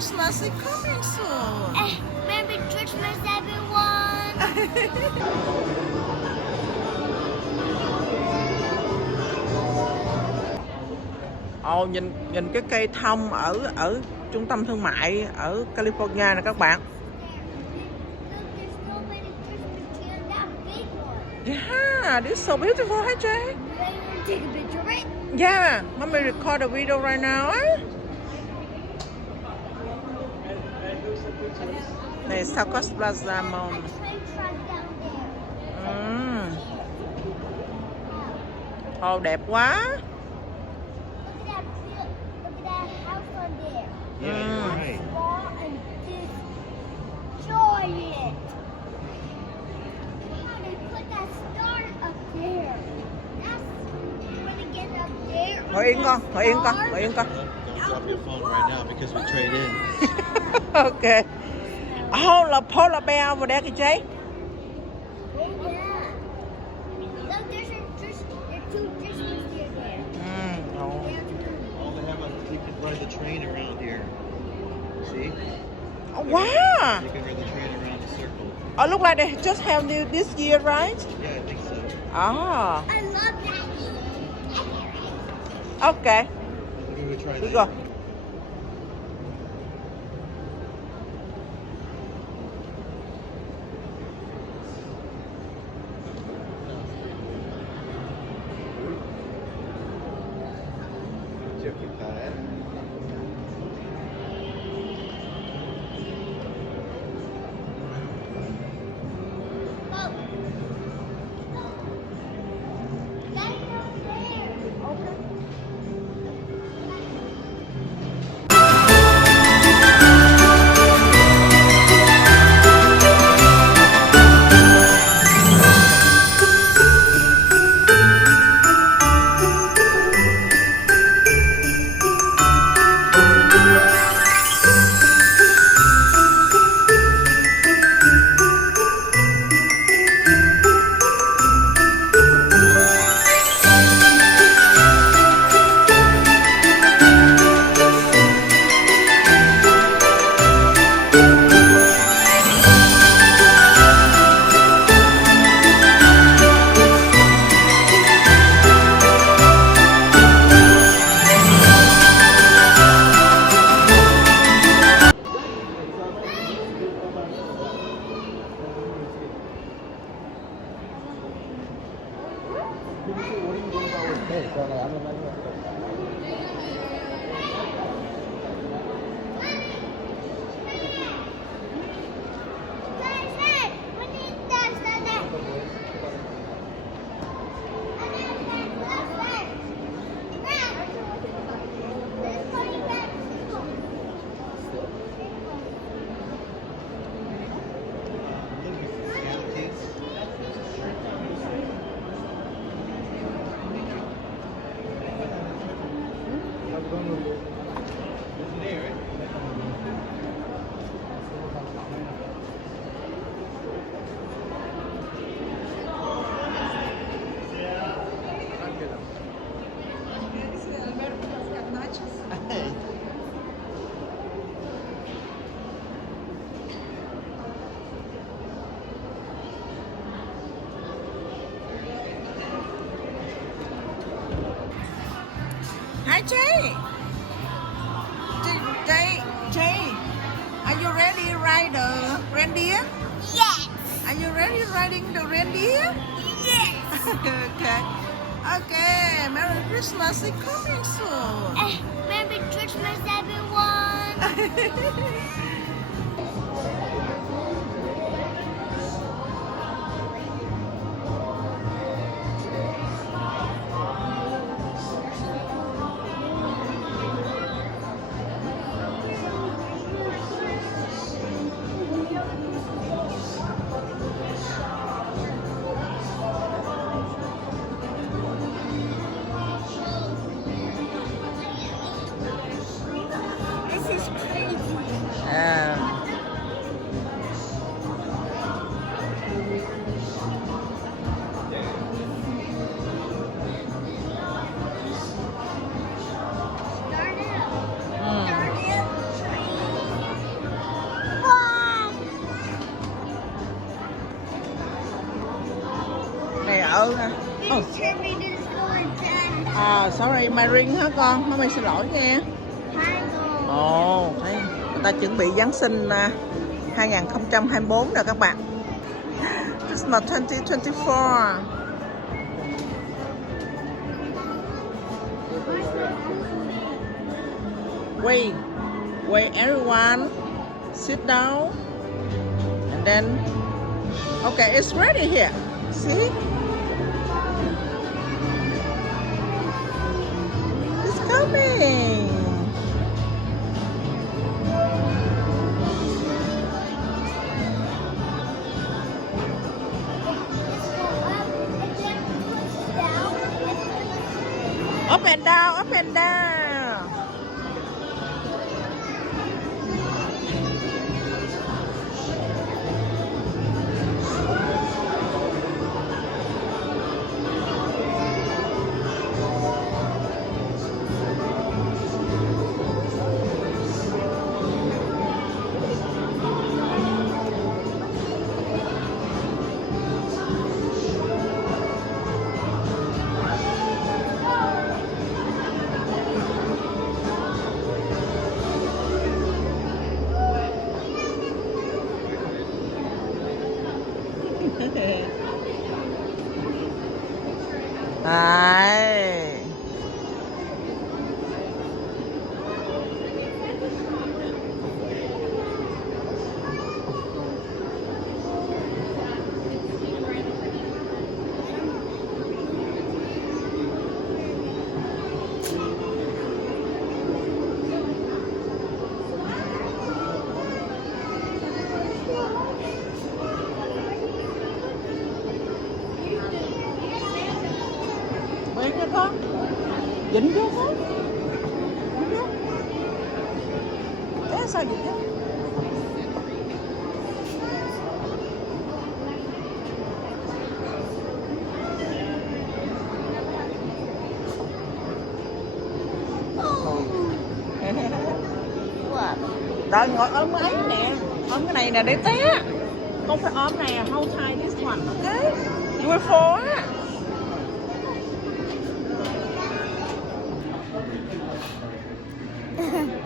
Christmas is coming soon. Merry Christmas, everyone. Ồ, nhìn cái cây thông ở trung tâm thương mại ở California nè các bạn. Yeah, this is so beautiful, hey Jay? Take a picture of it. Yeah, mommy record a video right now. Này sao Coast Plaza Mall. Ồ, đẹp quá. Look at that house on there. Yeah, you're right. And destroy it. How they put that star up there? That's gonna get up there. Ngồi yên con, ngồi yên con, ngồi yên con. Don't drop your phone right now because we trade in. Okay. Oh, là polar bear over there kìa Jay. Oh yeah. Look, there's two Christmas here there. Oh. Oh, they have you can ride the train around here. See? Oh, wow. You can ride the train around the circle. Oh, look like they just have this year, right? Yeah, I think so. Ah. I love that. Okay. Maybe we try We that. go. Chưa kịp tới. Hi Jay. Jay, are you ready to ride the reindeer? Yes. Are you ready riding the reindeer? Yes. Okay. Okay. Merry Christmas is coming soon. Merry Christmas, everyone. This is crazy. Sorry, my ring hả con? Mommy xin lỗi nha. Ồ, thấy người ta chuẩn bị Giáng sinh 2024 rồi các bạn. Christmas 2024. Wait, everyone, sit down, and then, okay, it's ready here. See, it's coming. Up and down, up and down. Đấy. Bén cho con. Dính vô con. Thế sao dính vô? Rồi ngồi ôm ấy nè. Ôm cái này nè để té. Con phải ôm này. Hold tight this one, okay? You will fall á.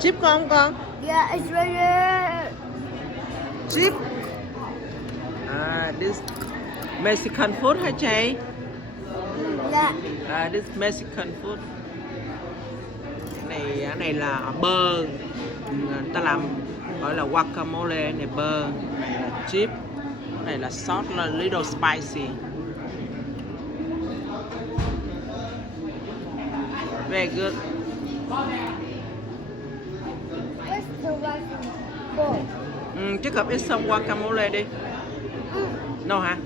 Chip con. Yeah, it's ready. Chip. This Mexican food hả chị? Yeah. This Mexican food. Cái này là bơ. Người ta làm gọi là guacamole, này bơ, này là chip, này là sauce là little spicy. Very good. Where's the guacamole? Chắc gặp ít xong guacamole đi. No hả?